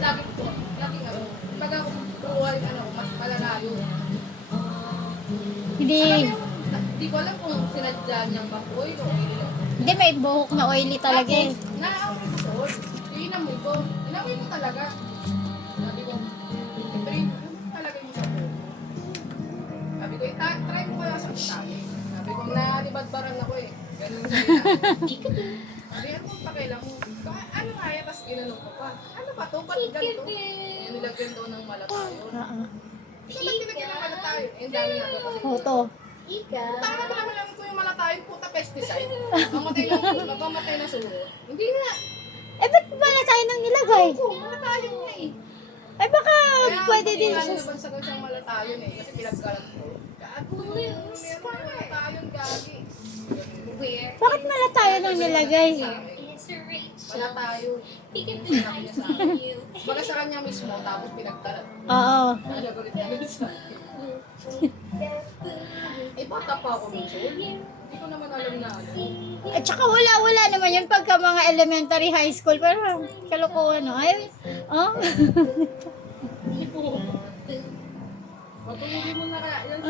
laging ano, pag ako buhay, ano, mas malalayo. Hindi, Hindi ko alam kung sinadya niyang makoy o oily lang. hindi may buhok na oily talaga eh. Tapos, naamoy ko doon. Yung inamoy ko. Inamoy ko talaga. Sabi ko, try talaga yung sabon. Sabi ko, try mo kaya sa utang. Sabi ko, nalibadbaran ako eh. Ganun sa'yo. Sabi, ano kung pakilang mo? Ano nga yan? Tapos ginanong ko pa. Ano ba to? Ba't ganito? Yung nilagyan daw ng malatayon. Oo. So, ba't nilagyan ng malatayon? Eh, ang dami nga daw kasi. Photo. Tama mo naman lang ko yung malatayon, puta pesticide. Mamatay na suho. Hindi nga. Eh, ba't pala tayo nang nilagay? Oo, malatayon nga eh. Eh, baka pwede din siya. siya. Kaya nabansagan siyang malatayon eh, kasi pinagkalat ko. Gago, meron malatayon, gagi. Bakit mala tayo nang nilagay? Malatayon. Baga sa kanya mismo, tapos pinagkalat. Oo. Nalagulit namin sa akin. Eh, bata pa ako nung Hindi ko naman alam na ano. At saka wala naman yun pagka mga elementary, high school. Pero kalokohan, no? Ay, oh. Hindi po. Matulogin mo na kaya yan.